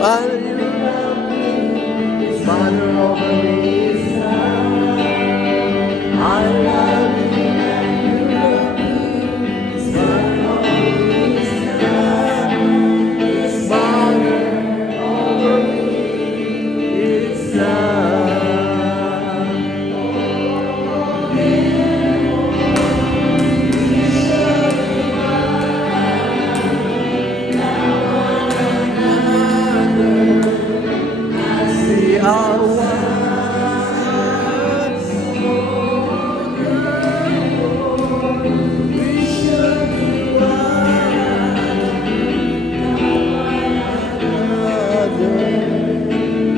While you love me, His banner over me is love. I love you and you love me. His banner over me is love. His banner over me is love. We are one,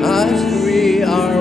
as we are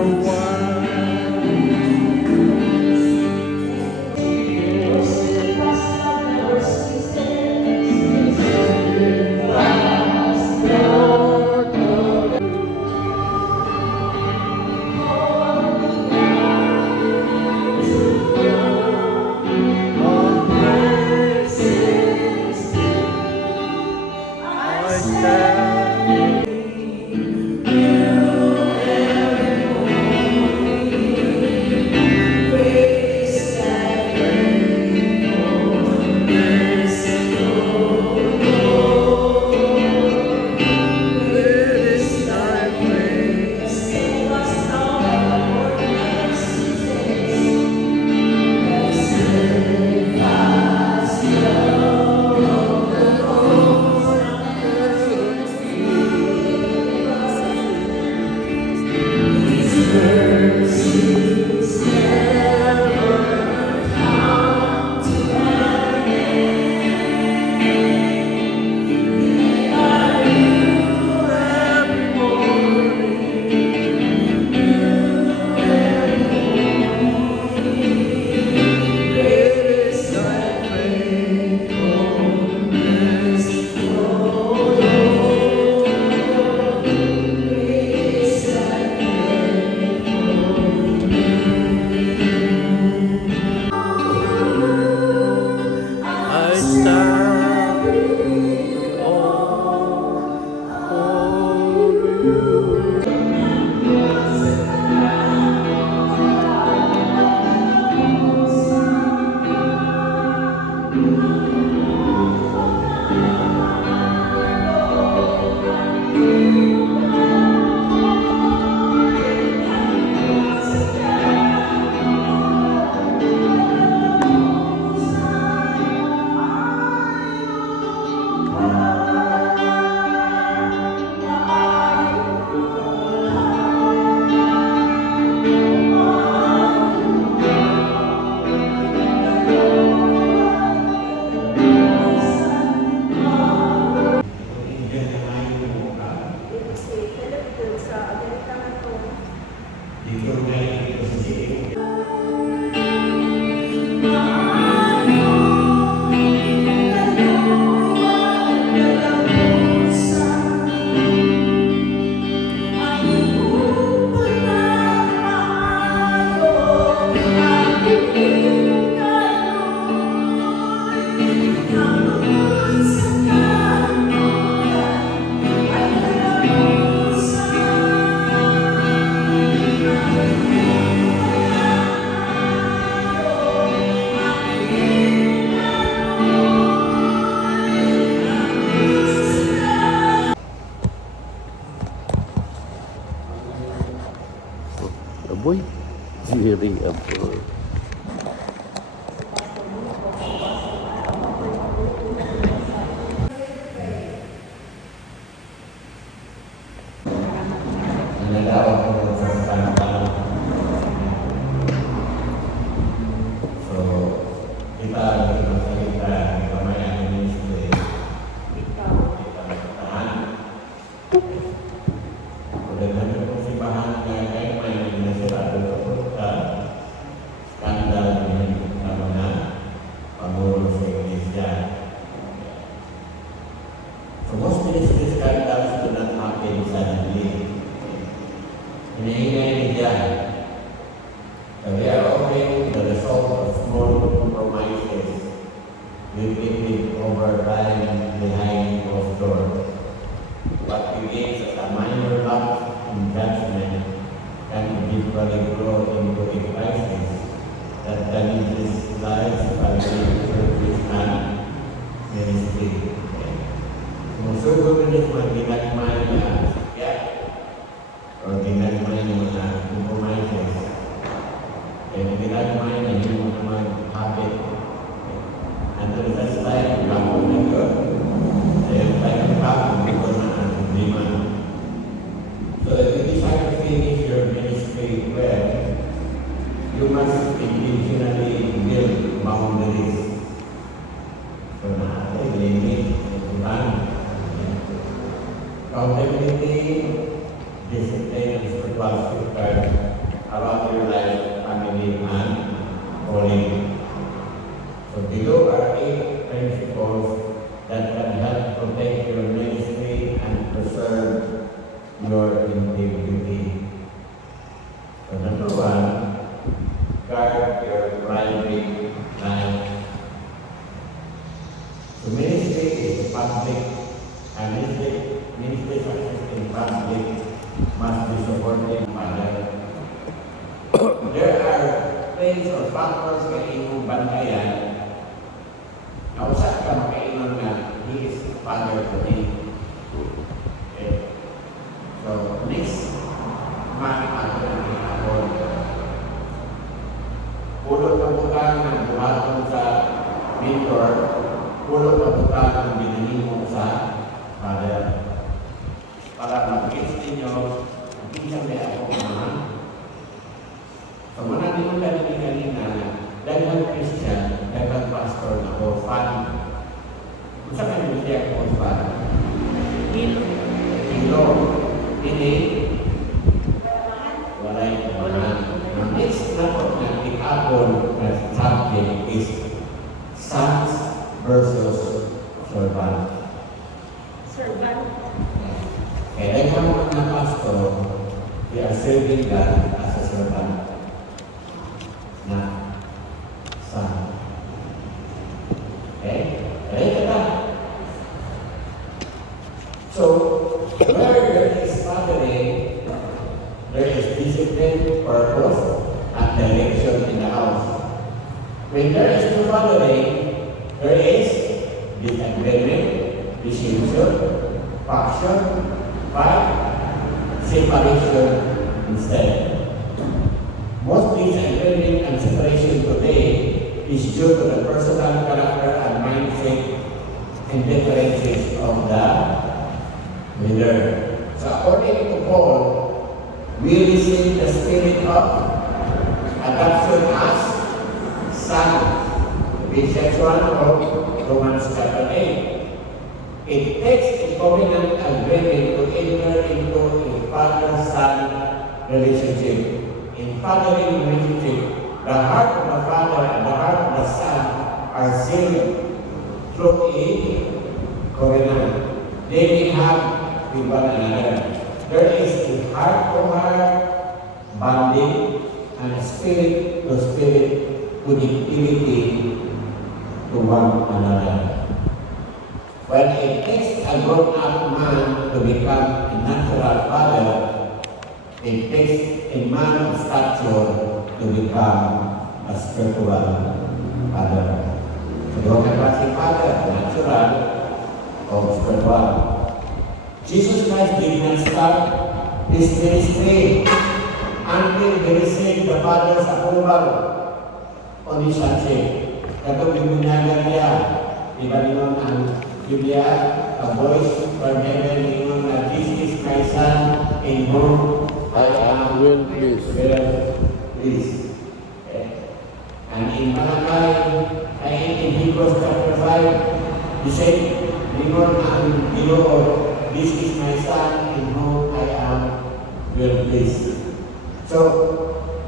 I stand for you. Aboy, very aboy. So most of these scandals do not happen suddenly. Hinahinay niya. They are often the result of small compromises repeated over time behind closed doors. what begins as a minor lapse in judgment can eventually grow into a crisis that damages lives, family, churches, and ministry. Sumusugo rin yung mga ginagmay na sakya o ginagmay ng mga compromises. Kaya ginagmay na yung mga habit. And to the side, bago na ito. Kaya tayo bago, hindi ko na ang problema. So if you decide to finish your ministry well, you must intentionally build boundaries. So natin, limit, ban. Accountability, discipline, and spiritual safeguard about your life, family, and calling. So below are 8 principles that can help protect your ministry and preserve your integrity. So number 1, guard your private life. So ministry is public, and ministry success in public must be supported by others. There are things or factors na inyong bantayan na usap ka makainom na he is father to me. Okay. So, next month ako ng kinahon. Pulot na butang ng buhaton sa mentor, pulot na butang ng binanimo sa father. Para mag-gets ninyo, hindi may ako naman. So, manati mo kanina na daghang Christian, daghang pastor na o fan. Kung saan kayo siya o fan? Hilo. Ini. Walay kamahan. Ang next na po na ikapon na subject is sons versus servant. Servant. Kaya daghang mga pastor, they are serving God as a servant. Na son. Okay? Right ka ba? So, where there is fathering, there is discipline, purpose, and direction in the house. When there is no fathering, there is disagreement, dissension, faction, fight, separation instead. Most disagreement and separation today is due to the personal character and mindset and differences of the leader. So according to Paul, we receive the spirit of adoption as sons. Ephesians 1 of Romans chapter 8. It takes a covenant agreement to enter into a father-son relationship. In fathering relationship, the heart of the father and the heart of the son are sealed through a covenant. They may have with one another. There is a heart-to-heart bonding and spirit-to-spirit connectivity to one another. When it takes a grown-up man to become a natural father, it takes a man of stature to become a spiritual father. So, yung klaseng father, natural o spiritual. Jesus Christ did not start his ministry until he received the Father's approval on his sonship. Kapag binunyagan niya, iba niyo ang Biblia, a voice from heaven, niyo na this is my son in whom I am Well pleased. pleased. Okay. And in Malachi, in Hebrews chapter 5, he said, niyo ang Ginoo, this is my son in whom I am well pleased. So,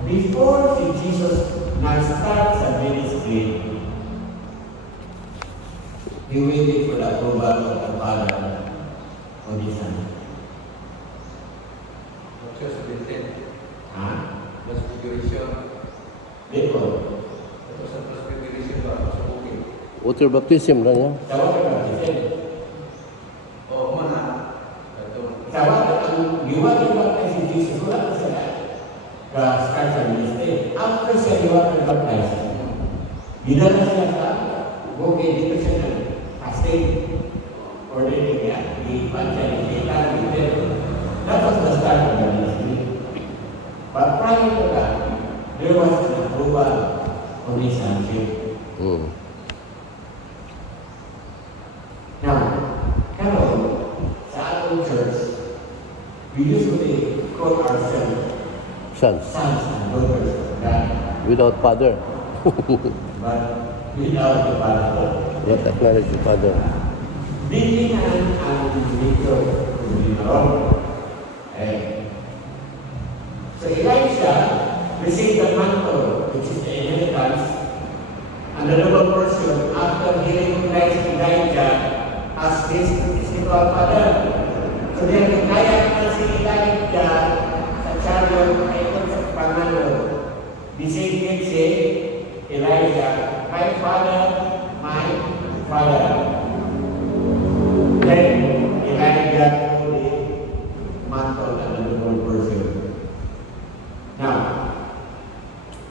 before si Jesus nag-start sa ministry, he waited for the approval of the Father on his son. Just maintain. Ha? Transfiguration. Dito. Ito sa transfiguration ba? Sa bukid. Water baptism lang yan. Sa water baptism. Oo, mana. Ito ang giwanan baptize si Jesus, wala na sila ka-start sa ministry. After siya giwanan baptize, ginala siya sa bukid, dito siya ng fasting. Ordering niya, di-pansya ni Satan, that was the start of the ministry. But prior to that, there was an approval of his sonship. Now, karon sa atong church, we usually call ourselves Sons. sons and daughters of God, Without father. but without the Father. Not acknowledge the father. Dinginan ang dito kung ginaon. So Elisha received the mantle, which is the inheritance, and the noble person after he recognized Elijah as his spiritual father. So then kaya na si Elijah sa chariot ay ito sa pangalo. Designated si Elijah, my father, my father. Then Elijah told the mantle and the noble person. Now,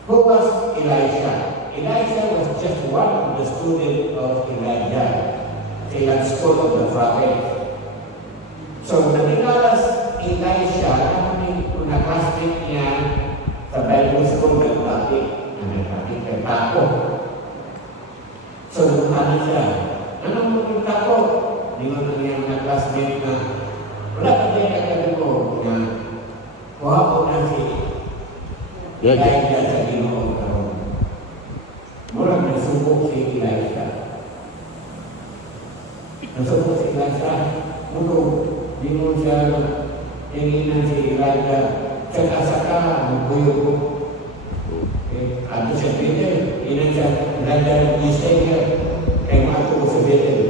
who was Elisha? Elisha was just one of the students of Elijah. Sa school of the prophet. So, naninalas Elisha, kung nakastik niya sa Bible school ng prophet, na nagpapit kay Tako. So, nung siya, anong maging Tako? Di mo na niya mga classmate na wala ka tayo kagawin mo na kuha ko na si Elijah sa Ginoo karon. Murag nasubok si Elijah. Nasubok si Elijah. Mundo, di mo siya tinginan si Elijah. Saka-saka, magbuyo ko. Ato siya Bethel. Inan siya Elijah ni Savior. Kaya maato ko sa Bethel.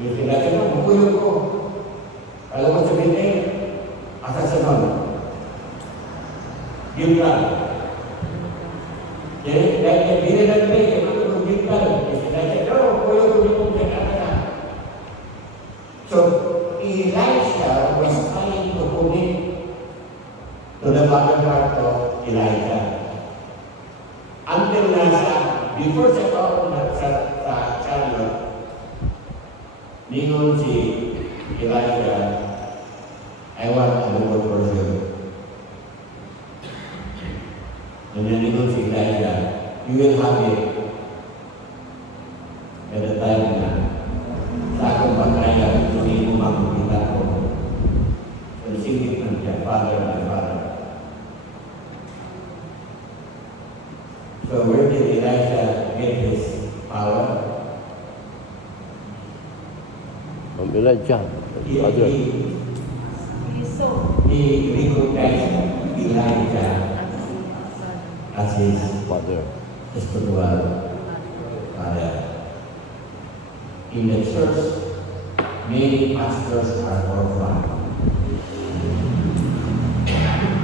Yung Elijah mo, magbuyo ko. Alam mo sa Bethel, asa sa nun. Gilgal. Jadi, bila dan bila, dia mahu Gilgal. Dia kata, boleh berhubung dengan anak. So, Elisha was trying to commit to the bottom part of Elijah. Until nasa, before siya pa sa chariot, ningon si Elijah, I want a noble person. And then he goes to Elijah, you will have it at the time na sa akong pagkaya, hindi mo makikita ko. So, singit ng siya, Father, my Father. So, where did Elijah get his power? From Elijah. Father. He recognized Elijah as his Father. spiritual father. In the church, many pastors are orphans.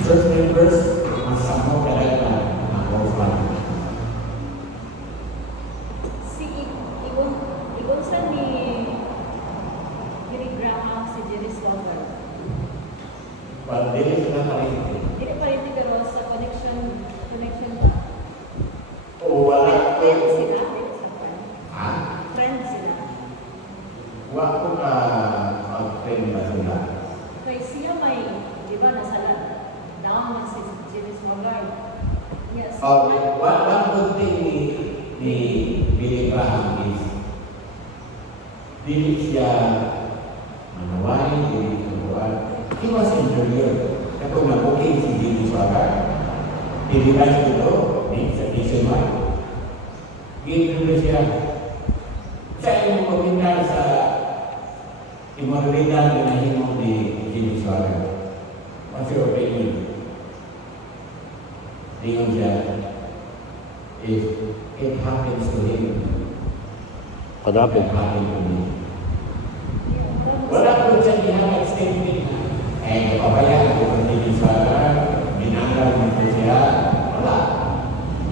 Church members masama kadang-kadang ang orphan. Ikon sa ni Billy Graham si Jerry Slover. But dili sila parin. Hindi pa rin tigaro sa connection ba? O wala Friend ko. sila. Ha? Friend sila. Wala ko ka mag-friend ba sila? Kaya siya may, di ba, nasalat. Down na si Jerry Slover. Yes. One good thing ni Billy Graham is dili siya manaway, dili siya he was interviewed. Kapag nabuking si Jimmy Swaggart, i-revise ko ito, sa nationwide. I-interview siya. Siya yung mamintan sa imoralidad na nahimong ni Jimmy Swaggart. What's your opinion? Tingnan siya, if it happens to him, What happened? it happen to me. Wala ko siya gihanap statement. Kapabayaan ko kung hindi Swaggart, binanggal mo ito siya. Wala.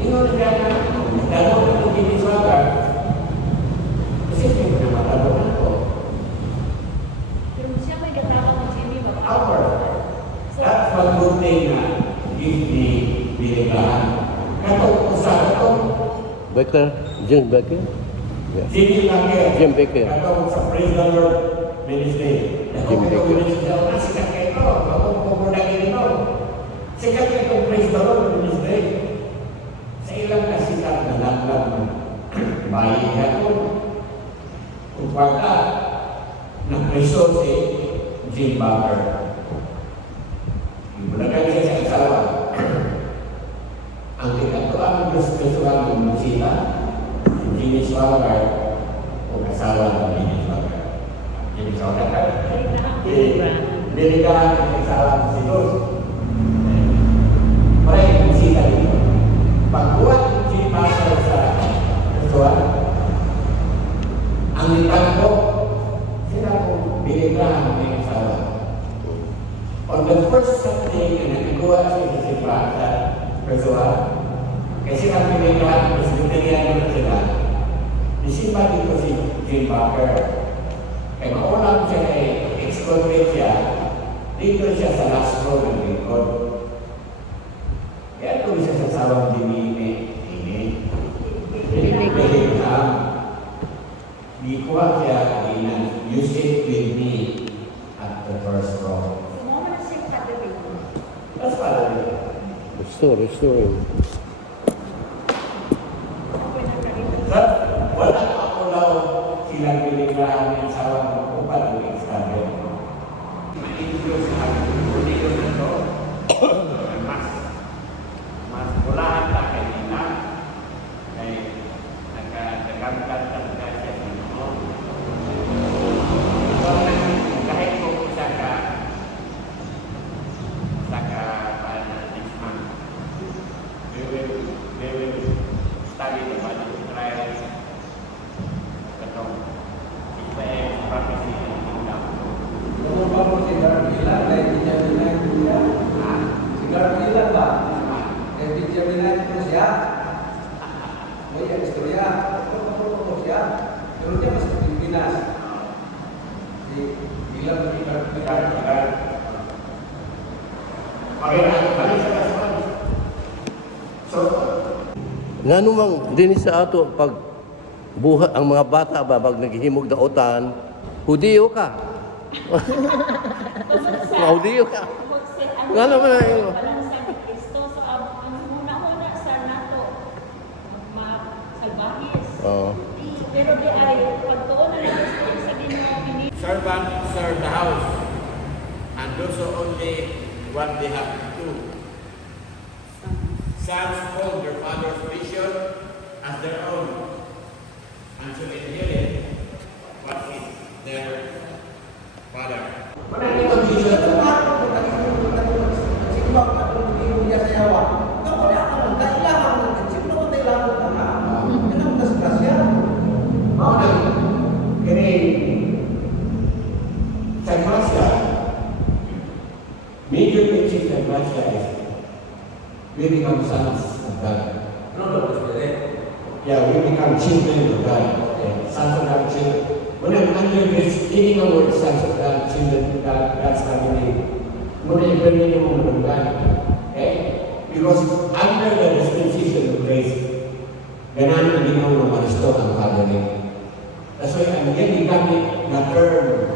Tingnan siya na, dalaw na kung hindi Swaggart, kasi hindi ko na matabunan ko. Pero siya may katawag ng Jimmy ba? Hour. something na give the biligahan. Katong usa to, Baker, Jim Baker. Yeah. Jimmy Baker. Jim Baker. Katong sa Praise the Lord Ministry. Jim Baker. Sikat kayo ito. Akong pupulagin ito. Sikat kayo itong Praise the Lord Ministry. Sa ilang kasikat na naglag ng bayi niya ito. Kung pagka, nag-preso si Jim Baker. Ibulagan siya sa asawa. Ang ikatuang gusto ng musika, si Jimmy Swaggart, o asawa ng Jimmy Swaggart. Jimmy Swaggart. Biligahan ang asawa ng si Luz. Maraming musika dito. Pagkuha ng Jimmy Baker sa restaurant, ang itango, sila kong biligahan ng asawa. On the first Saturday na nagkuha siya sa simbahan sa restaurant, kasi ang biligahan, presbyterian na sila, isimba dito si Jim Baker. Kaya mauna ko siya kay explorate siya, dito siya sa last row ng lingkod. Kaya ito siya sa sawang Jimmy ini. Biligahan. Ikuha siya in you sit with me at the first row. That's what I mean. Restore. But wala ako daw silang biligahan ng asawa ng kupad ng ekstado. Ma-influence ang kulito na ito. Mas mulahan na kanina. Kaya nagkamkat talaga siya sa mga. So, kahit kung isa ka next month, we will study the Bible, try katong prophecy ng kingdom. Kung pa mo si Garmila, kay Benjamin ko siya. Si Garmila ba? Kay Benjamin ko siya. May ang istorya. Ko siya. Pero niya mas Pilipinas. Si bilang ni Garmila. So, Nga namang din sa ato pag buhat ang mga bata ba pag naghihimog na utan, Hudiyo ka. Hudiyo ka. Nga naman na yun. Parang sa Kristo, so ang una-una sa nato, mga salbahis. Oo. Pero di ay, pagtuon na Kristo sa Ginoo, servant serve the house and do so only what they have to do. Sons hold their father's vision as their own and to inherit what is their father. Sa Gracia, major teaching sa Gracia is we become sons of God. Yeah, we become children of God. Sons of God, children. When I'm under this, taking the word sons of God, children of God, God's family, muna yung pwede mo ng God. Okay? Because under the dispensation of grace, ganaan hindi mo na ma-restore ang family. That's why ang yan gamit na term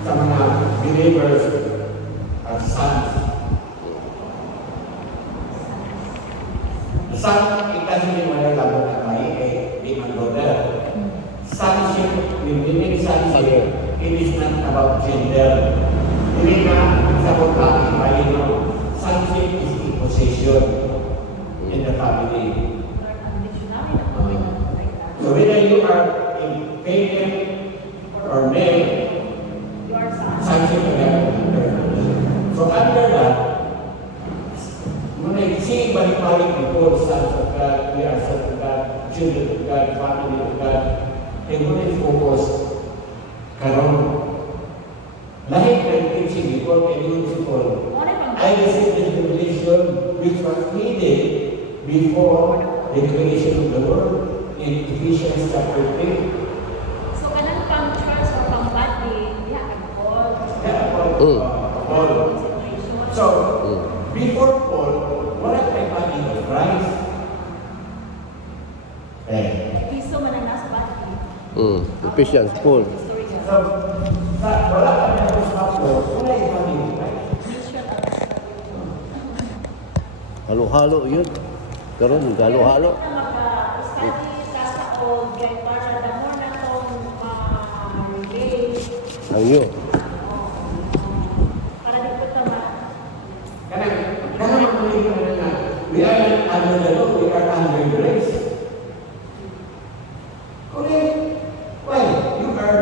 sa mga believers as sons. Son, it doesn't mean whether labo na tayo eh, di man brother. Sonship, yung meaning sonship, it is not about gender. Hindi na sa bukang ibalino. Sonship is a possession in the family. So whether you are in pagan or male, sonship again. So under that, when I see balik-balik before sons of God, we are sons of God, children of God, family of God, and when I focus, karon, lahit ng teaching before and useful, I received this revelation which was needed before the creation of the world in Ephesians chapter 3. So, kanang pang church or pang body, yeah, ang call. Yeah, Paul. So, before Paul, wala kay body of Christ. Piso man ang nasa bati. Ephesians, Paul. History niya. So, wala kami ako sa Paul, wala yung body of Christ. Mission at Halo-halo yun. Karon halo-halo. Mag-study ka sa old, kaya para damo na itong relate. Ang iyo. Para di po tama. Kanang mamili ko na we are not under the law, we are under grace. Okay, well, you are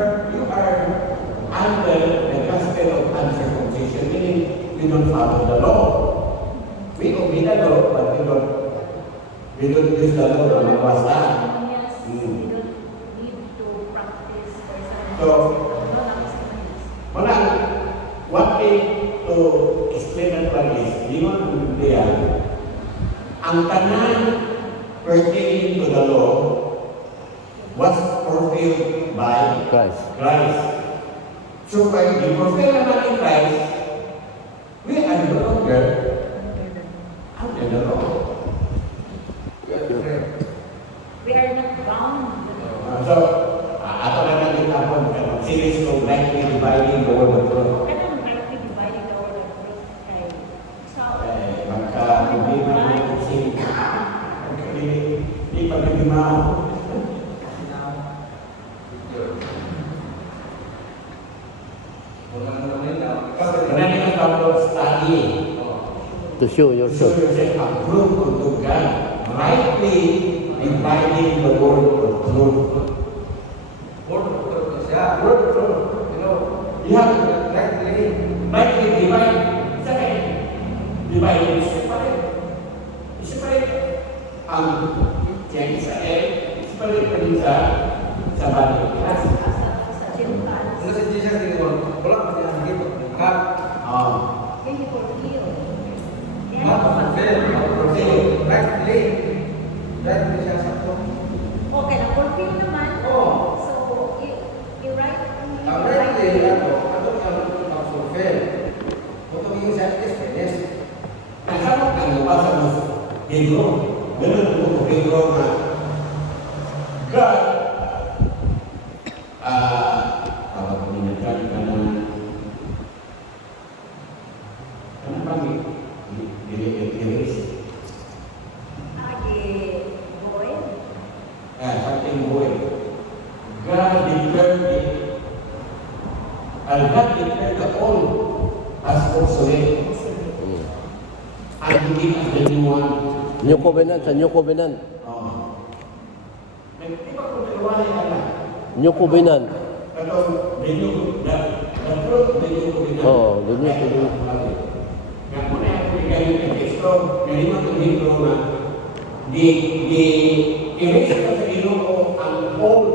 under the gospel of uncircumcision, meaning you don't follow the law. We obey the law, but we don't use the law to mabasa. Yes, we don't need to practice for example. So, No, wala, one way to explain that one is, di mo Biblia, ang tanan pertaining to the law was fulfilled by Christ. Christ. So, by the fulfillment natin Christ, we are no longer under the law. We are not bound. So, ato na natin tapon, series ko, rightly dividing the word of truth. Kanang rightly dividing the word of truth kay sa Magka-problema na kasi hindi pag-ibimaw. Karena kita kalau study, To show so yourself. you say approve unto God, rightly dividing the word of truth. Word of truth na siya. Word of truth. You know, You have rightly, rightly divide. Second, divide is separate. It's separate. Yang Israel, separate pa rin sa body. sa Gentiles. kung si Jesus tingin wala pa niya nakita. Kat, Can you fulfill? fulfill. Rightly. Rightly siya sakto. Okay, na-fulfill naman. Oo. So, i-write. Ang rightly, ato ang fulfill. Kung yung siya is finished. Nasama ang nabasa mo sa Hebrew. Ganun po sa Hebrew na God, tawag ko nila God ka na, ano bang i-erase? Boy. Something boy. God declared it, God declared the old as obsolete. And he gave us the new one. New covenant, sa new covenant. Di ba kung nagawa niya na? New covenant. Katong the truth, the new covenant. Oo, the new covenant. Nga muna yung pagkain ng teksto, ganyan ang Hebrew na i-erase ka sa Ginoo ang old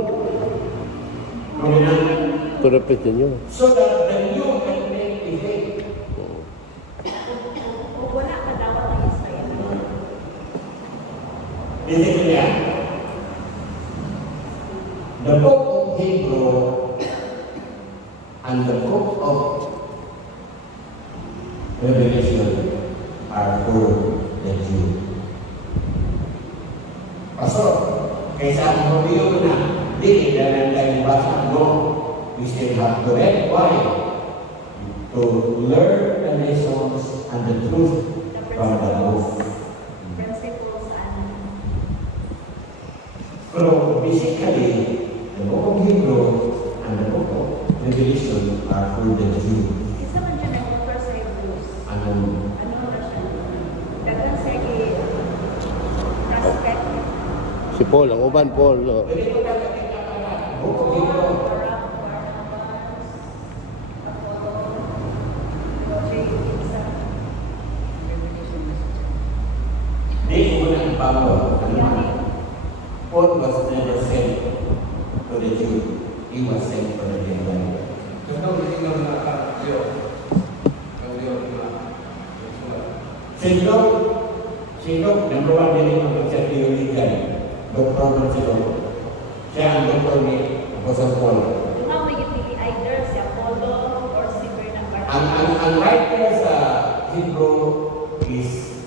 covenant To repeat the new. so that the new can take effect. O wala ka dapat ng Israel. Basically, the book of Hebrew and the book of Revelation are for the Jew. Pastor, kaysa ang Romeo na, di na lang basa mo, we still have to read. Why? To learn the lessons and the truth The from the book. principles and So basically, the book of Hebrew and the book of Revelation are for the Jew. isa man siya nag-offer sa Hebrews. Ano, Ano na siya? Dagan sa prospect. Si Paul, ang uban Paul. pwede ko kakakita ka na, book of Hebrew, di ko na ang Pablo. Paul was never sent to the Jew. He was sent to the Gentile. Ikaw hindi nga na Diyo. Ikaw Diyo na. Sino, number one, din yung mag-check theological. Dr. Marcelo. Siya ang doktor ni Apostle Paul. Ikaw may gipili either si Apollo or si Bernard. Ang writer sa Hebrew is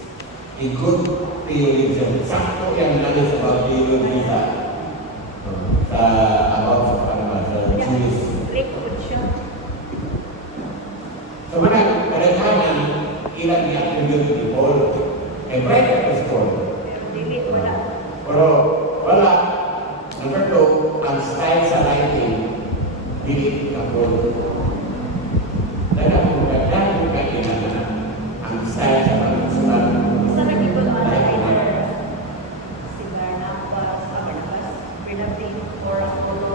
a good theologian. Sakto yan lalo sa mga theology sa about sa Jewish. Liquid siya. So manang kadaghanan ilang i-attribute ni Paul ay private is Paul. Pero dili wala. Pero wala. Number two, ang style sa writing dili ka Paul. Dahil kung gagawin ka kailangan ang style sa pagsusulat. Isa na gito ang writer. Si Barnabas, Bernardine, or Apollo.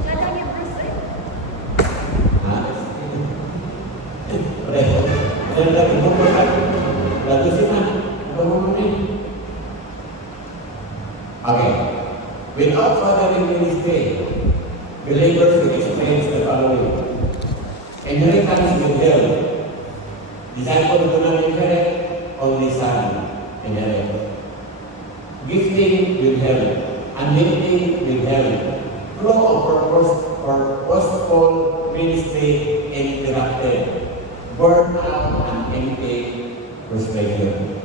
Siya lang yung verse eh. Ha? Pero lagi mo pa lagu sila. Okay. Without fathering ministry, believers will experience the following. Inheritance will help. Disciple do not inherit, only son inherit. Gifting will help. Anointing will help. Flow of purpose or purposeful ministry interrupted. Burn out and empty frustration.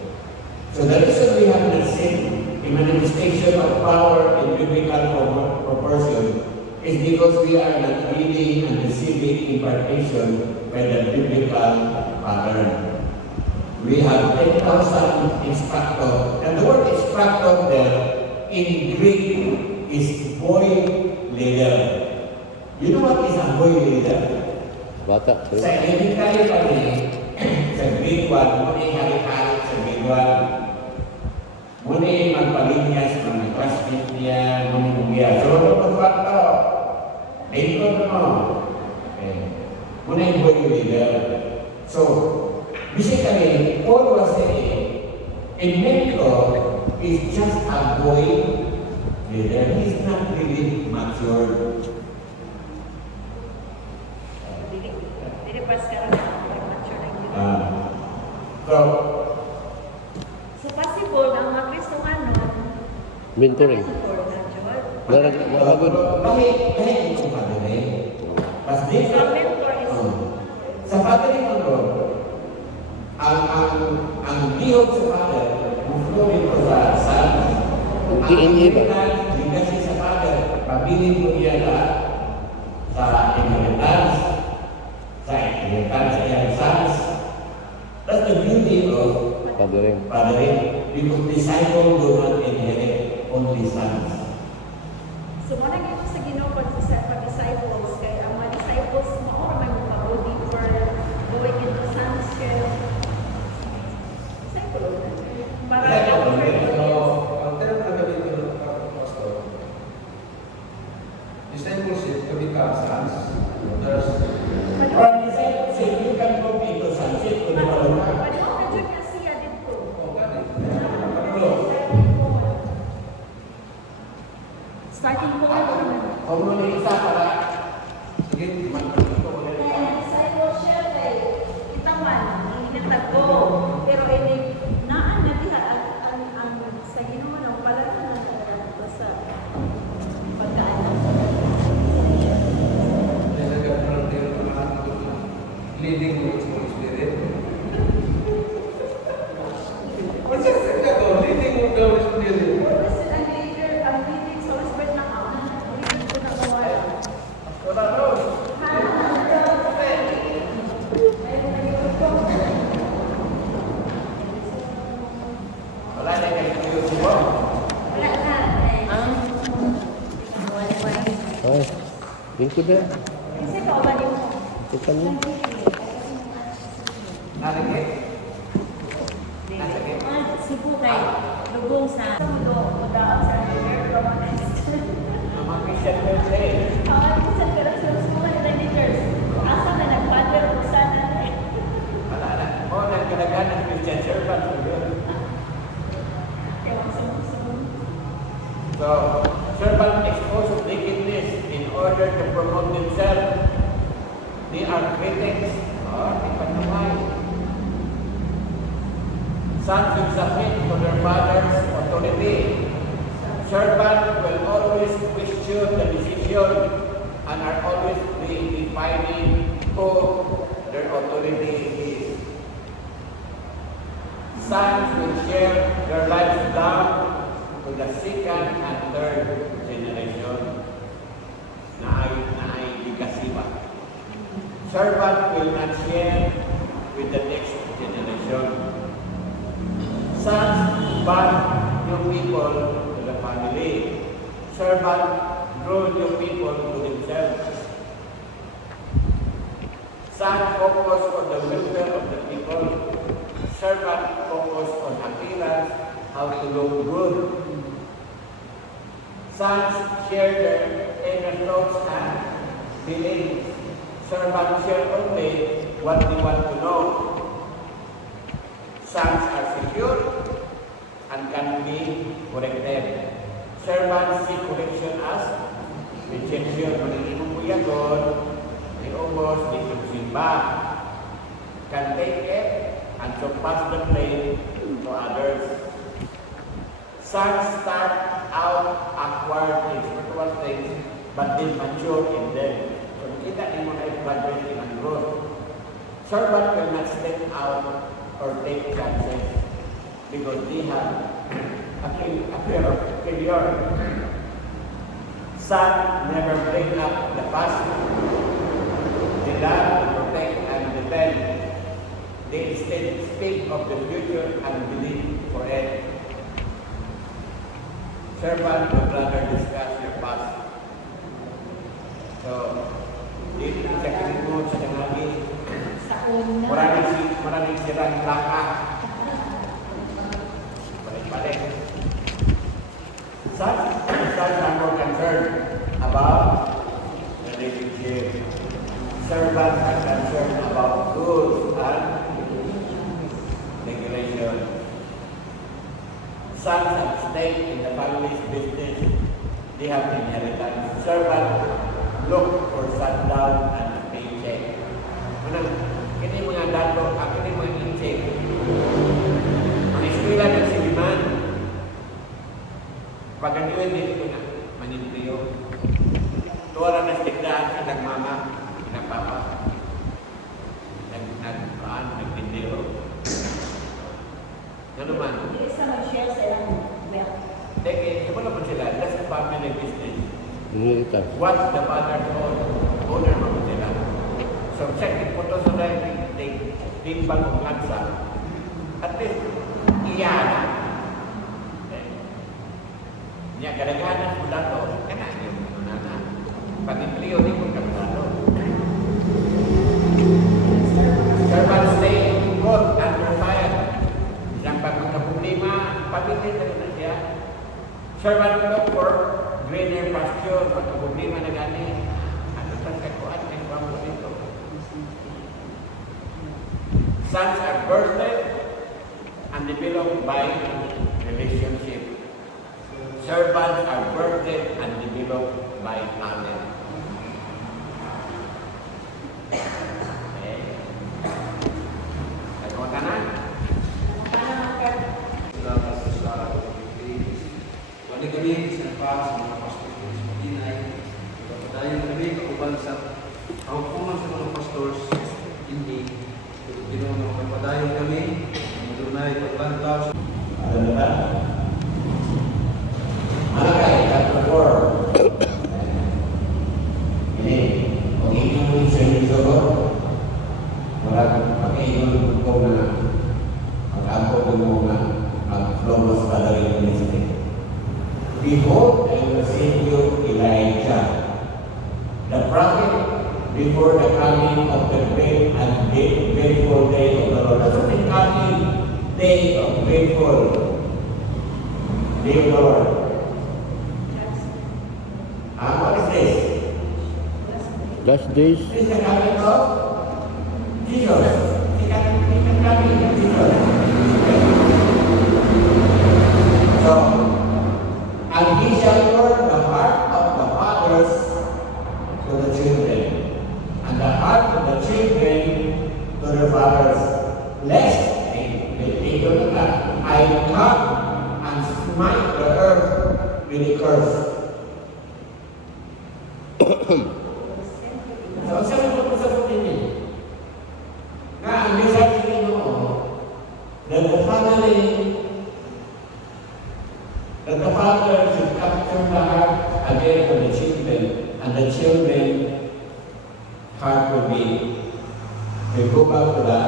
So the reason we have not seen a manifestation of power in biblical proportion is because we are not reading and receiving impartation by the biblical pattern. We have 10,000 instructors, and the word instructor there in Greek is boy leader. You know what is a boy leader? Bata. Sa elementary pa rin, sa grade 1, muna yung halik-halik sa grade 1. Muna yung magpalinya sa mga classmate niya, muna yung buya. So, ano pa ito? Ito mo. Okay. Muna yung boy leader. So, basically, Paul was saying, a mentor is just a boy leader. He's not really mature. Dili pas karon na mature na yun. So, So possible ang mga Kristiyano Mentoring. support na Joel. Kahit ito fathering. Mas So different. mentor is Sa fathering mo, ang bihog sa father, muflo ito sa Ang DNA ba? Ang kasi sa father, pabilin mo niya sa inheritance, sa iyang sons. That's the beauty of Fathering. fathering, because disciples do not inherit, only sons. So mo na gito sa Ginoo pag sa disciples kay ang mga disciples mao man yung pabudi for going into sonship. Disciple para Ang term na gamitin ng pastor, discipleship to become sons. There's From discipleship, you can go into sonship kung di mo alam ka. Starting point naman. Kung mo na isa para, sige, Discipleship ay itawan, ilinatag ko. Pero ini naan na diha ang sa Ginoo ang palala na nagdadala sa pagkaan. leading with Holy Spirit. What's that? Leading with the Holy Spirit. Ang leading sa Holy Spirit na ako. Leading ko na mawala. wala ron. Wala na kayo tuyo mo. Wala na. Ay, lingkod na. Kasi kawalan mo. Kita mo. Nalagay. Sipo kay lubong sa mundo, mudaan sa river, romanist. Mga Christian Wednesday. Sa pero sa school and teachers, asa na nagpader ko sana na Wala na. O, nagkalagan ng Christian servant. ewan sa mundo. So, servant exposes wickedness in order to promote themselves. They are critics. Di panuhay. Sons will submit to their father's authority. Servants will always question the decision and are always redefining who their authority is. Sons will share their lives down to the second and third generation. Na ay legacy ba? Servant will not share with the next generation. Sons bond new people to the family. Servant draw new people to themselves. Son focus on the welfare of the people. Servant focus on appearance, how to look good. Sons share their inner thoughts and feelings. Servants share only what they want to know. Sons are secure and can be corrected. Servants see correction as rejection. Maningin mo kuya doon, may ubos, may magsimba. Can take it and so pass the blame to others. Sons start out awkward in spiritual things, but then mature in them. So kita mo na progress in ang growth. Servant will not step out or take chances because they have a fear of failure. Son never bring up the past. They love to protect and defend. They instead speak of the future and believe for it. Servant would rather discuss your past. So, dito sa kalimutan sa kanagi, Sa una. maraming sirang laka. Balik-balik. Sons are more concerned about relationship. Servants are concerned about rules and regulation. Sons have stayed in the family's business. They have inheritance. Servants look for sundown and paycheck. Manang, kini mga dato, kini mga incheck. Ang eskwela ng siliman. Pagkaniwan dito na, manintiyo. Tuwara na stigdaan sa nagmama, nagpapa. Nagtindero. Ano man? Hindi sa mag-share sa ilang wealth. Deke, iba naman sila, that's a family business. Inheritance. What the father told, owner naman sila. So, second po to sa dahil timbang ng lansa, at least, iyan. Niya, galaganan mo dato, kaya yung nana. Pag-impliyo, di mo kapitalo. Servants stay good under fire. Isang pagkakaproblema, pamilya na siya. Servant look for greener pasture, pagkaproblema na gani. Ano sa kakuan, may kwamo dito. Sons are birthed and developed by relationship. Servants are birthed and developed by talent. Okay. Nagawa ka na? Salamat sa wali kami sa mga pastor sa Madinay. Pagpadayon kami kauban sa kaukuman sa mga pastors hindi. Ginoo pagpadayon kami dunay paglantaw sa Ada na? Malakay, chapter 4. Ini, kung inyong servisyo ko, wala kang pakiingon ko na mag-ampo ko mo na mag-flowless gathering ministry. Behold, I will send you Elijah, the prophet, before the coming of the great and grateful day of the Lord. That's what the coming day of grateful day of the Lord. What is this? Last days. This is the coming of Jesus. The coming of Jesus. So, and he shall turn the heart of the fathers to the children, and the heart of the children to the fathers, lest they do not, I come and smite the earth with a curse. So, saan mo sa putin niya? children have to go back to the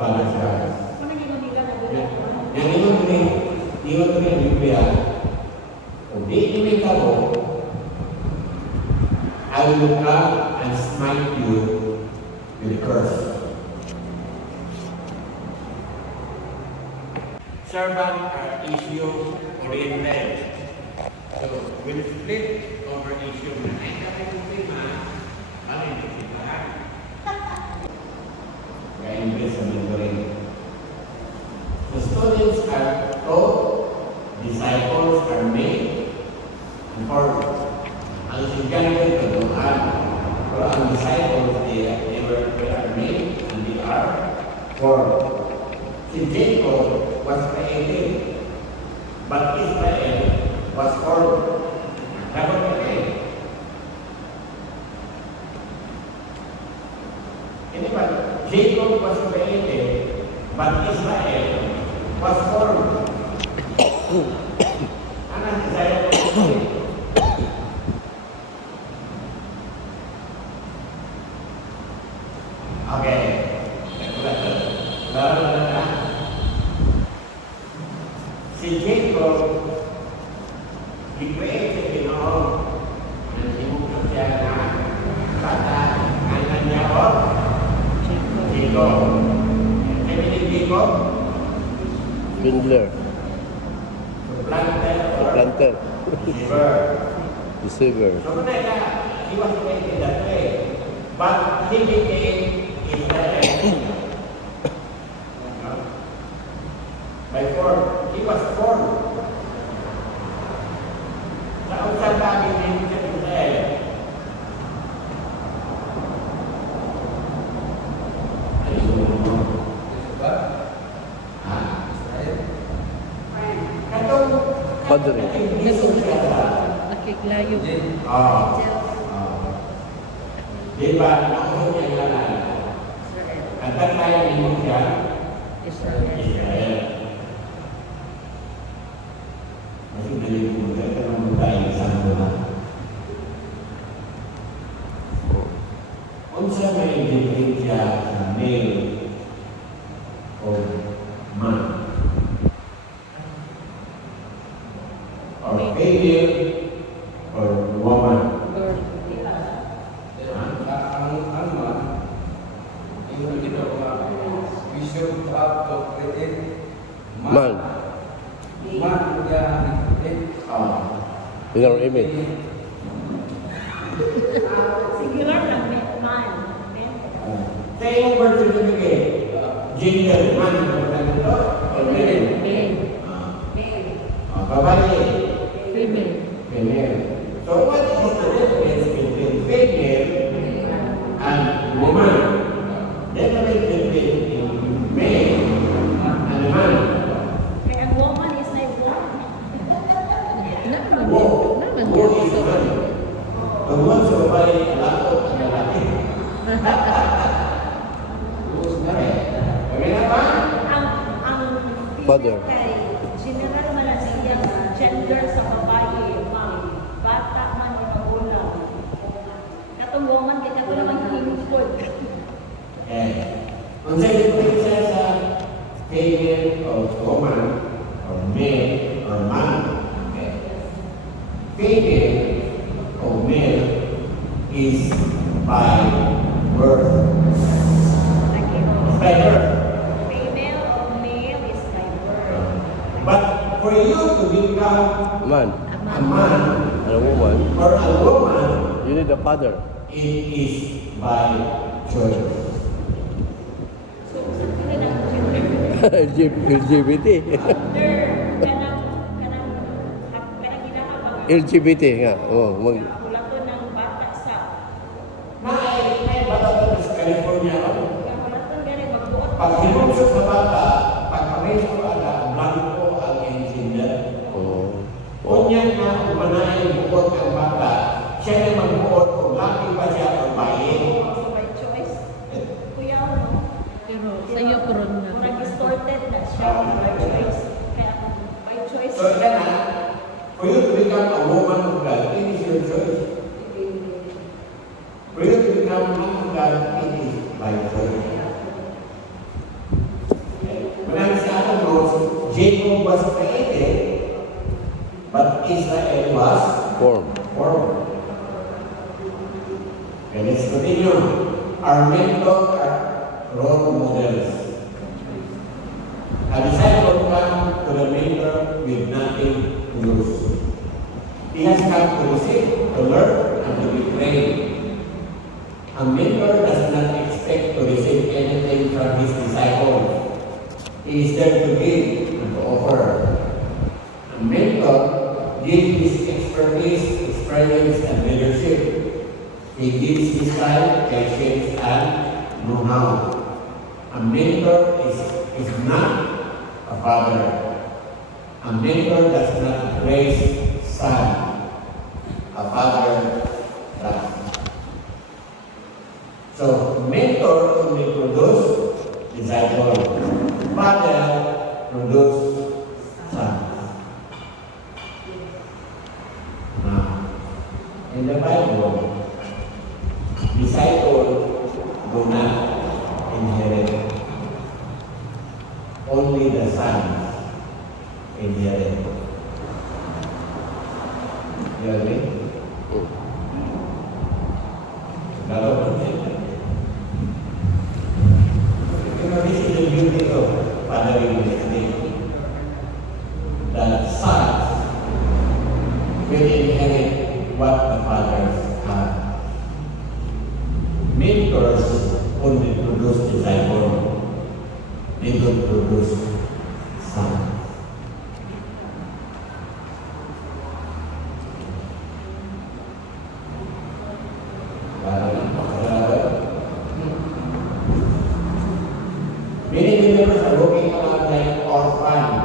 father's house. Kung naging na doon. Yang ingon rin Biblia, kung di ka mo, I will come and smite you with a curse. Servant are issue-oriented. So, we'll flip over issue na ay kapag problema, ano yung nagsipahan? Kaya English sa mentoring. The students are taught, disciples are made, and formed. Ang estudyante tutuhan, pero ang disciples, they are made and they are formed. Si Jacob was created, but Israel was formed. Dapat created. Anybody? Jacob was created, but Israel was formed. Anak Israel was created. Okay. Lalu na. Si Jacob, he created and sinukat siya na bata, anak niya o Jacob. Sabi ni Jacob, Spindler. planter or Planter. receiver. Deceiver. So mereka, he was created that way. But he became Israel. By form, he was formed. Sa unsang bagay din sa Israel. Ano yung Diba? ha? Israel. Katong Padre. Nakiglayo. Jane. Di ba, nakuha niya yung lalaki. At that time, hindi siya Israel. Kasi nalilimutan ka naman tayo sa mga. Kung siya may diferensya sa male o man, or female or woman. Ang man, yung ginawa, we should have to create Man. Man, kaya create In our image. Singular lang, man. Sa iyong birth certificate, gender, man, ito, or male? Babae, female. So what is the difference between female and woman? There's a big difference in male and man. Kaya ang woman is like woman. Wo is man. Ang woman sa babae, alako at lalaki. rules na rin. Pagkina pa? Ang Father. kay general man ang siyang gender sa babae, ma'am. Bata man o magulang. Katong woman, kaya kato naman hingkod. Okay. Ang sa diferensya sa female or woman or male or man, okay. Female or male is by birth. By birth. Female or male is by birth. But for you to become Man. a man And a woman. or a woman, You need a father. it is by choice. So, sa tingin ang gender, LGBT. kanang ginahapang LGBT nga. Oh, Ulaton ng bata sa May bata sa California, ulaton gani magbuot pag hinusok sa bata, pag pareho ala, blanco ang engineer. oh. Unya na umanahin buot ang bata, siya na magbuot kung laki pa siya o bayi. by choice. Kuya, no? Pero sa'yo karon na. Kung nag-distorted na siya by choice. Kaya by choice. So then, for you to become a woman of God, it is your choice. that it is by faith. When sa other notes, Jacob was created, but Israel was Form. formed. Okay, let's continue. Our mentor are role models. A disciple comes to the mentor with nothing to lose. He has come to receive, to learn, and to be trained. A mentor does not expect to receive anything from his disciple. He is there to give and to offer. A mentor gives his expertise, experience, and leadership. He gives his time, patience, and know-how. A mentor is not a father. A mentor does not raise son. A father does. So, mentor only produce disciple. Father produce son. Now, in the Bible, disciples do not inherit. Only the sons inherit. You agree? This is the beauty of fathering ministry. The sons will inherit what the fathers have. Mentors only produce disciples. They don't produce sons. Many believers are walking around like orphans.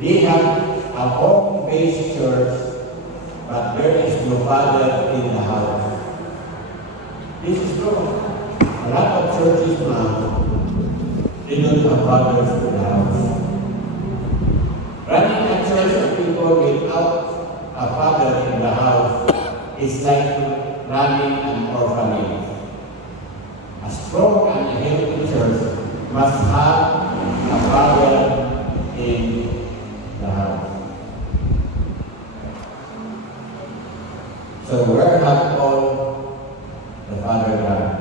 They have a home-based church, but there is no father in the house. This is true. A lot of churches now, they don't have fathers in the house. Running a church of people without a father in the house is like running an orphanage. A strong and healthy church must have a father in the house. So where have all the father gone?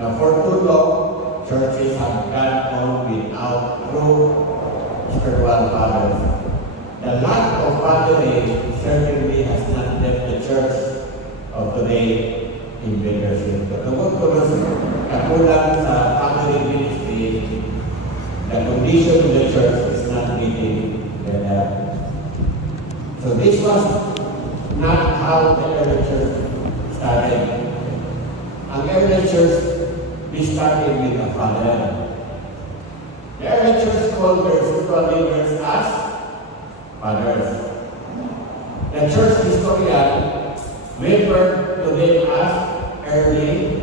Now for too long, churches have gone on without true spiritual fathers. The lack of fathering certainly has not left the church of today in leadership. Tungkol ko sa kakulang sa fathering ministry, the condition of the church is not meeting the. So this was not how the early church started. Ang early church, we started with a father. The early church called their spiritual leaders as fathers. The church historian referred to them as early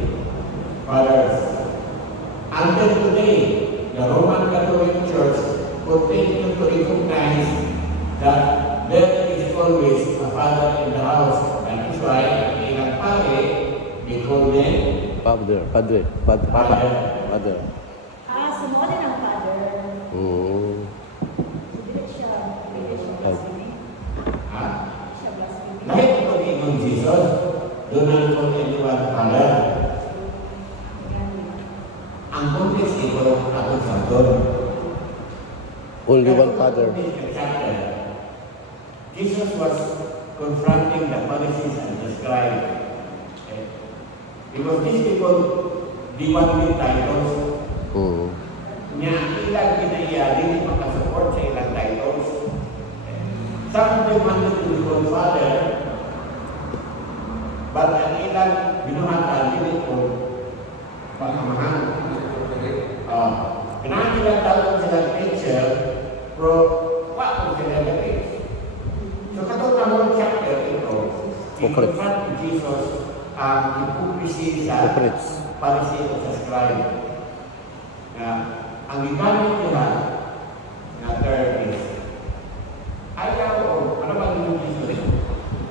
fathers. Until today, the Roman Catholic Church continues to recognize that there is always a father in the house. That is why in a pare, they call them Father. Sumuha din ang father. Oh. Hindi siya blasphemy. ha? Siya blasphemy. Dahil ito ni Jesus, do not call anyone father. Ang context ito, atong sa doon. Only one father. Jesus was confronting the Pharisees and the scribes. Okay? Because these people, they want with titles. Oh. Nga ilang kinaiya, hindi makasupport sa ilang titles. Okay? Some of them wanted to be called father, but ang ilang binuhatan, hindi ko pangamahan. Kailangan nila tawag silang teacher, pero wala sila nag-teach. So katong namang chapter ito, Hypocrite. in Jesus ang hypocrisy sa Hypocrites. Pharisee at sa scribe. Ang ikamit nila na term is, ayaw o ano ba yung Jesus?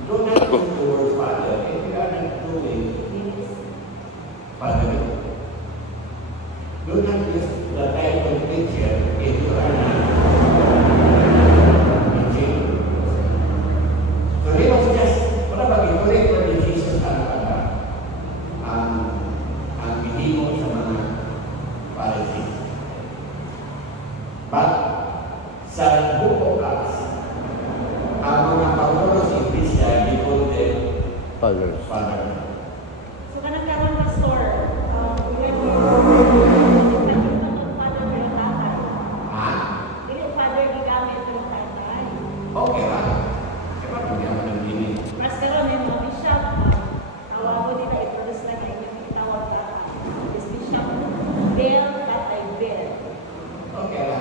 Do not use the word Father if you are not doing Fathers. Father. So kanang karon pastor, father may tatay. Ha? Dili father gigamit ng tatay. Okay ba? Kaya ba kung yaman ng dini? Mas karon may mga bishop, tawag ko dito introduce na kay yung tawag tatay. Is bishop Bel tatay Bel. Okay ba?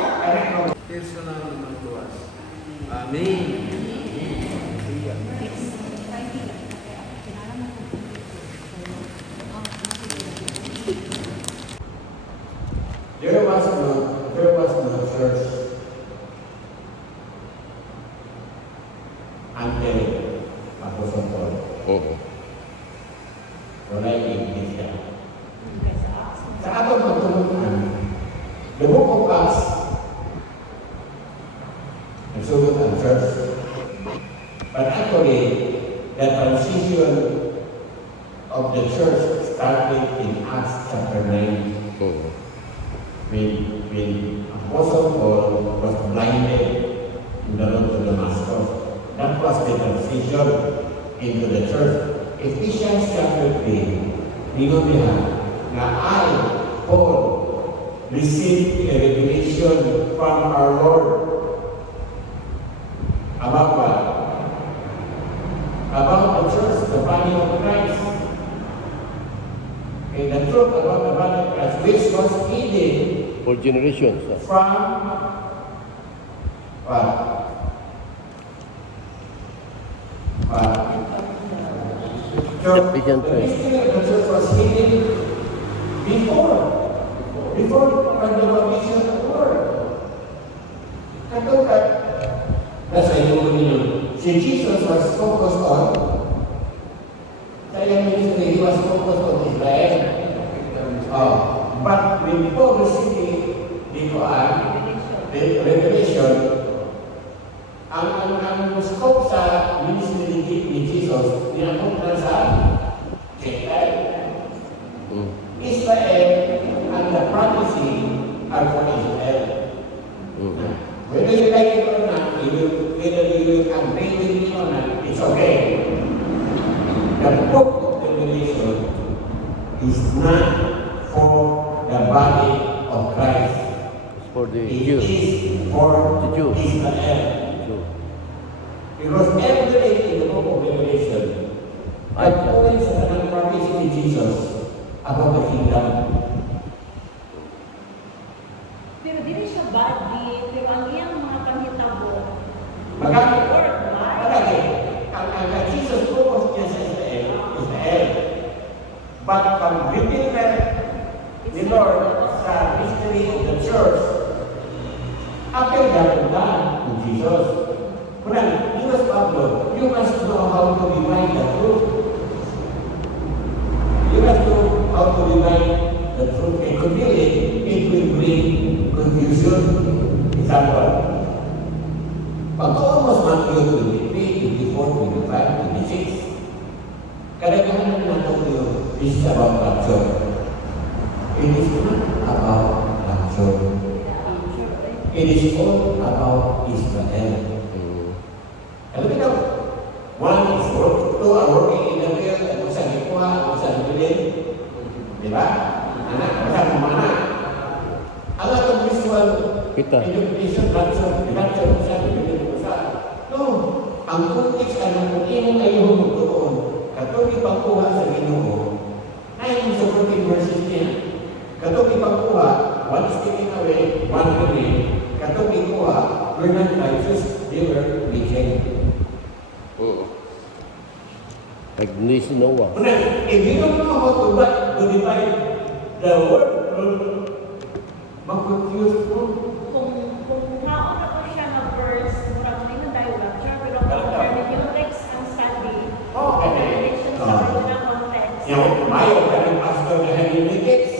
Correct mo. Personal naman to us. Amen. There was no church until Apostle Paul. Oo. Wala yung iglesia. Sa atong pagtulungan, the book of Acts, nagsugot ang church. But actually, the transition of the church started in Acts chapter 9. Oo. When Apostle Paul was blinded in the road to Damascus. That was the transition into the church. Ephesians chapter 3, niya na I, Paul, received a revelation from our Lord about what? About the church, the body of Christ. And the truth about the body of Christ, which was hidden For generations. from what? Ephesians The 3. mystery of the church was hidden before the revelation of the Lord. Katulad, nasa inyo ninyo, si Jesus was focused on, sa iyang ministry, he was focused on Israel. But when Paul received the revelation, ang scope sa ministry ni Jesus, nilampok na sa Gentile. Israel and the prophecy are for Israel. Whether you like it or not, whether you will agree with me or not, it's okay. The book of Revelation is not for the body of Christ. It's for the It Jews. is for The Jews. Israel. Jews. Because everything in the book of Revelation points to the prophecy of Jesus about the kingdom. Pero dili siya body, pero ang iyang mga panghitabo, Magkano? worldwide. Malaki. Ang Jesus focus niya sa Israel. But pag reveal ni Lord sa history of the church, apel dapat to Jesus. Kunang, Dios Pablo, you must know how to divide the truth. You must know how to divide the truth. And really, it will bring confusion. Example, pag almost Matthew 23, 24, 25, 26, kadang-kadang natin yung this is about rapture. It is not about rapture. It is all about Israel. Alam mo ito, one is work, two are working in the field, at usang ikuha, at usang bilin. Di ba? Anak, usang mana. Ang atong visual Kita. education, rapture, usang bilin, usang. No, ang context ang kung inong ayong doon, katuloy pagkuha sa Ginoo, ay yung supporting verses niya. Katuloy pagkuha, one is taken away, one remain. Katuloy kuha, we're not righteous, they were wicked. Like this Noah. If you don't know how to divide the word truth, mag-confuse mo. Kung haon na po siya na verse, murang hindi na tayo rapture, pero kung hermeneutics ang study, connection sa original context. Yung mayo ka ng pastor na hermeneutics.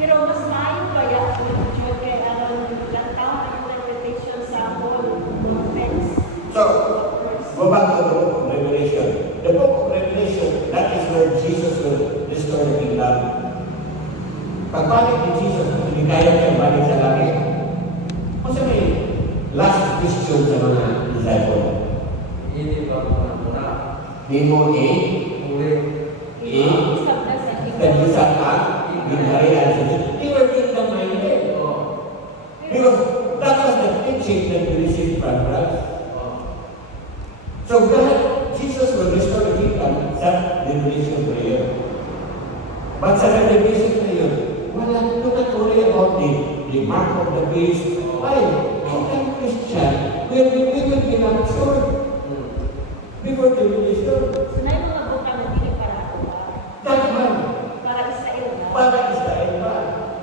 Pero mas maayo pa yan, Jude, kay ang lantaw na interpretation sa whole context. So, go back to the book of Revelation. The book of Revelation, that is where Jesus will restore the kingdom. Pagbalik ni Jesus, hindi kaya siyang balik sa langit. Kung sabi, last question sa mga disciple. Ini bago muna. Nimo Uli. Isang na sa Nag-isap ka, ginharian sa Diyos. They were kingdom-minded. Because that was the teaching that we received from Christ. So God, Jesus will restore the kingdom sa revelation prayer. But sa revelation prayer, wala, do not worry about the mark of the beast. Why? Kingdom Christian, we will be raptured before the revelation. So na yung mga buka na dili para ako ba? Daghan, Para Israel na. para Israel ba?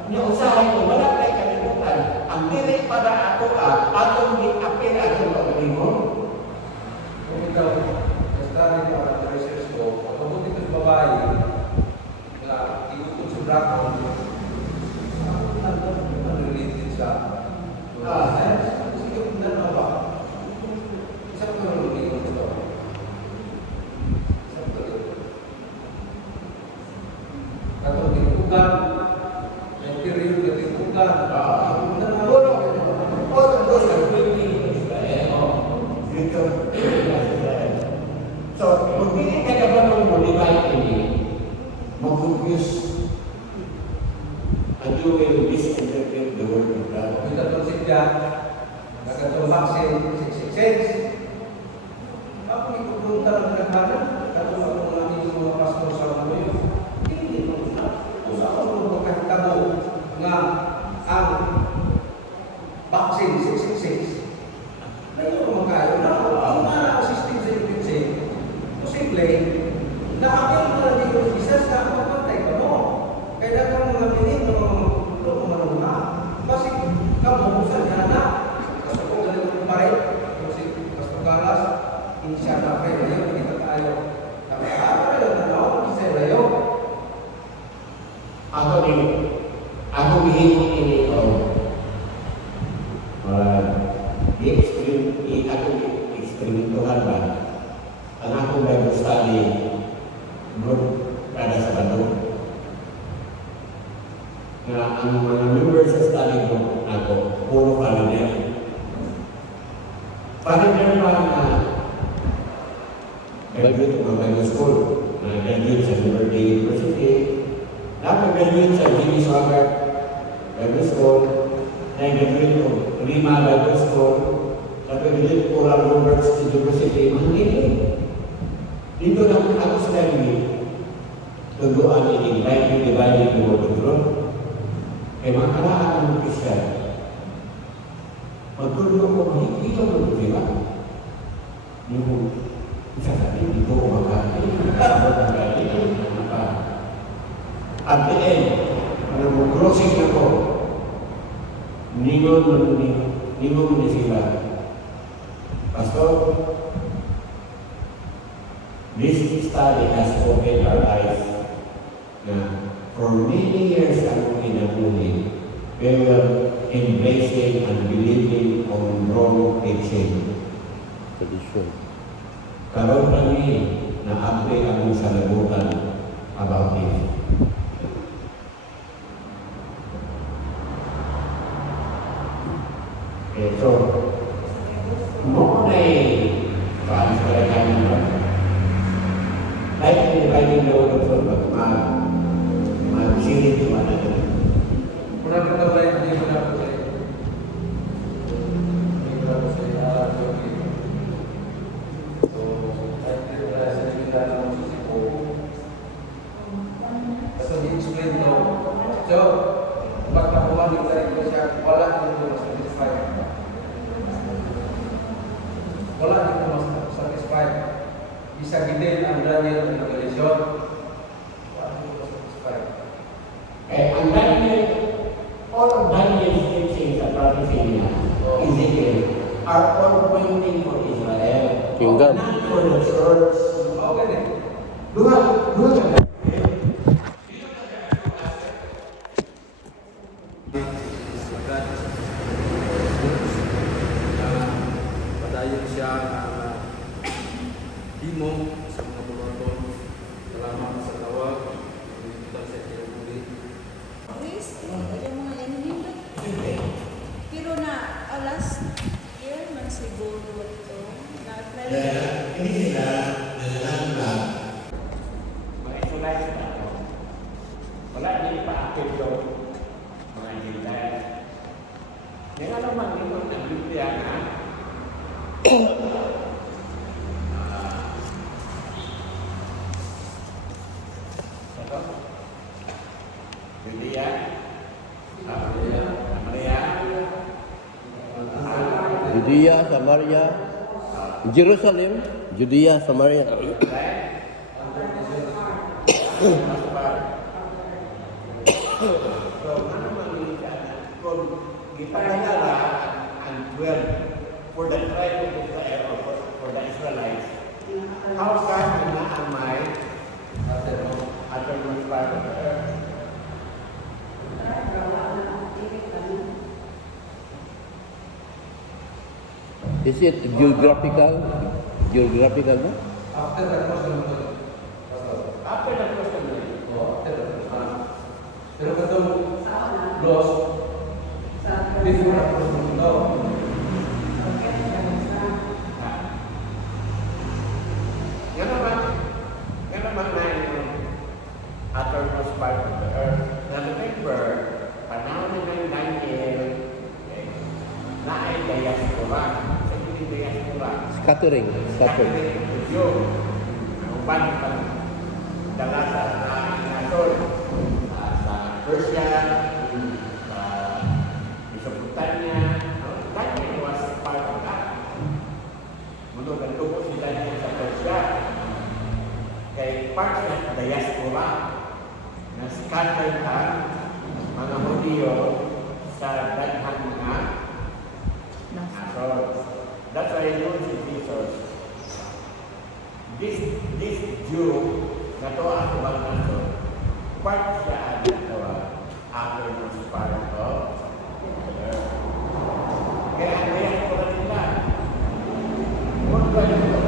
Niusahay ko, wala kay kalimutan. Ang dili para ato atong di-appeal atong pag-ingon. Kung ikaw, kastarin para sa research ko, pagkabuti ka sa babae, na iukot sa brakon, ano related sa sige, ano ba? Isang ko rin ulit ito. Isang ko rin. Katong tinugan, may period na tinugan, All those are bringing Israel. Dito, Israel. So, kung hindi ka na ba nung modify ini, mag-confuse, and you will misinterpret the word of God. kita itong sitya, nagatong vaksin, 666. Ako ikupunta ng naghanan, katong akong nanging mga pastor sa mga yun. Hindi mo na. Kung ako nung magkakitabo nga ang vaksin 666, na yun ang magkayo na. Ang mga system sa UPC, posible, nakakil mo na dito ng isa sa magpantay ka mo. Kaya kang mga pinig ng mga magulo, mga mga. Kasi kamu sa jana, kasi kung ganito pa rin, kasi Pastor Carlos, insya na pa rin, kita tayo. Kami para rin na ako, isa rin. Ako hihingin ini ko. Tuhan ba? Ang akong Bible study, kada sa Bandung. Nga ang mga members sa study group ako, puro foreigner. Foreigner pa na graduate ng Bible School, na graduate sa Liberty University, graduate sa Jimmy Swaggart Bible School, graduate ng Lima Bible School, graduate ng Oral Roberts University, mga hindi. Dito naman ako sa kami, tuguan ini, rightly dividing the word of God. Kaya mga karaan ng Christian, magtulong ko, mahigito mo ito, di ba? Yung isa sabi, hindi ko kumakain. At the end, parang mag-crossing ako, ningon mo ni sila. Pastor, this study has opened our eyes na for many years ako kinabuhi, we were embracing and believing on wrong teaching. Tradition. Karoon kami na update ang salabutan about it. So, mo na paalis ka lang kami naman. Kahit hindi kayo yung lawag of God, mag-sirit yung ano na. Mula kita ba yung hindi mo na po sa'yo? Hindi mo na po sa'yo. So, kahit hindi wala sa naging dala ng sisipo. Kasi i-explain to. So, ba't na kumamit na rin ko siya, wala dito mas satisfied. Wala dito mas satisfied. Bisa gitin ang Daniel ng Revelation. Wala dito mas satisfied. Ang Daniel, all of Daniel's teachings at prophecy niya, Ezekiel, are all pointing for Israel. Kingdom. Not for the church. Okay din. Dua ka. Padayon siya ang himo sa mga buloton. Salamat sa tawag. Pilipitan sa Kiribuli. Please, yung mga inhibit. Pero na, last year, man siguro. Boruto. Na-smell Kaya hindi sila nalalang Mga isolate na ako. Wala din pa-active yung mga hintay. Yung alam mo, yung ang Biblia na, ito, Biblia, Maria, Judea, Samaria, Jerusalem, Judea, Samaria. So, ano mangyayari ka? Kung gipangalala ang 12 for the tribe of Israel or for the Israelites, how come na ang may uttermost part of the earth? Is it geographical? Geographical na? After the cross ng mundo. Pastor. After the cross of the earth, Oo, after the cross. Pero katong cross, before the cross ng mundo. yan naman na yung uttermost part of the earth. Na remember, panahon ng Daniel, okay, na ay diaspora. Sa hindi diaspora. Scattering. Scattering. Ang uban pag dala sa nason, sa Persia, sa Mesopotamia, Daniel was part of that. Muna ganito si Daniel sa Persia. Kay part sa diaspora na scattered ang mga Hudyo sa daghang mga nason. That's why yun si Jesus. This Jew na to ako bang nason, part siya ang ito after most part of the earth. Kaya ang diaspora nila, huwag ba ito?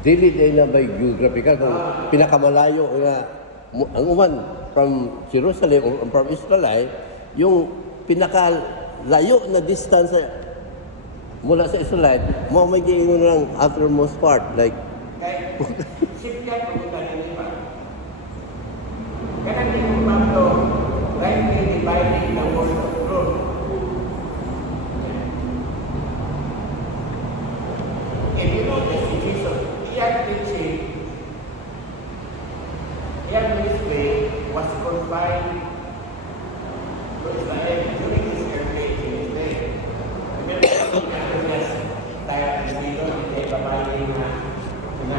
Dili day na by geographical kung pinakamalayo nga ang uman from Jerusalem or from Israel, yung pinakalayo na distance mula sa Israel, mo may giingon ng outermost part like Kaya sipyan ko kita rin iba. Kaya hindi mo ito, rightly dividing the word of truth. If you notice, si Jesus, iyang teaching, iyang ministry was confined to Israel during his early ministry. Remember, tayo ang dito, hindi babae na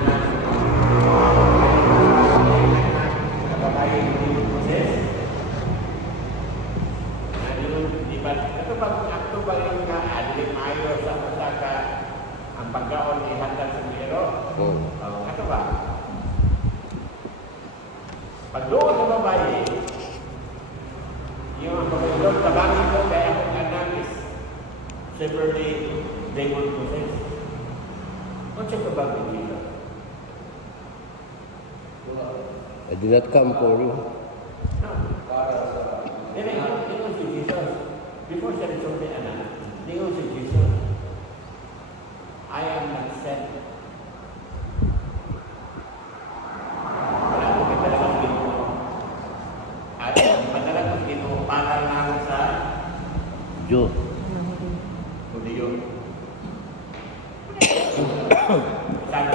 babae ni Moses. Ito ba yung ka-adilip mayo sa masaka ang pagkaon ni Handan sa Miro? Ito ba? Pag doon sa babae, yung ang pagkakulog sa bangin ko kaya akong anak is severely demon possessed. Kung siya ito ba dito? I did not come for you. Para sa Lingon si Jesus. Before siya rin anak, lingon si Jesus. I am not sent. Wala ko kadalagang Ginoo. At ang madalang Ginoo para lang sa Diyo. Hudyo. Sana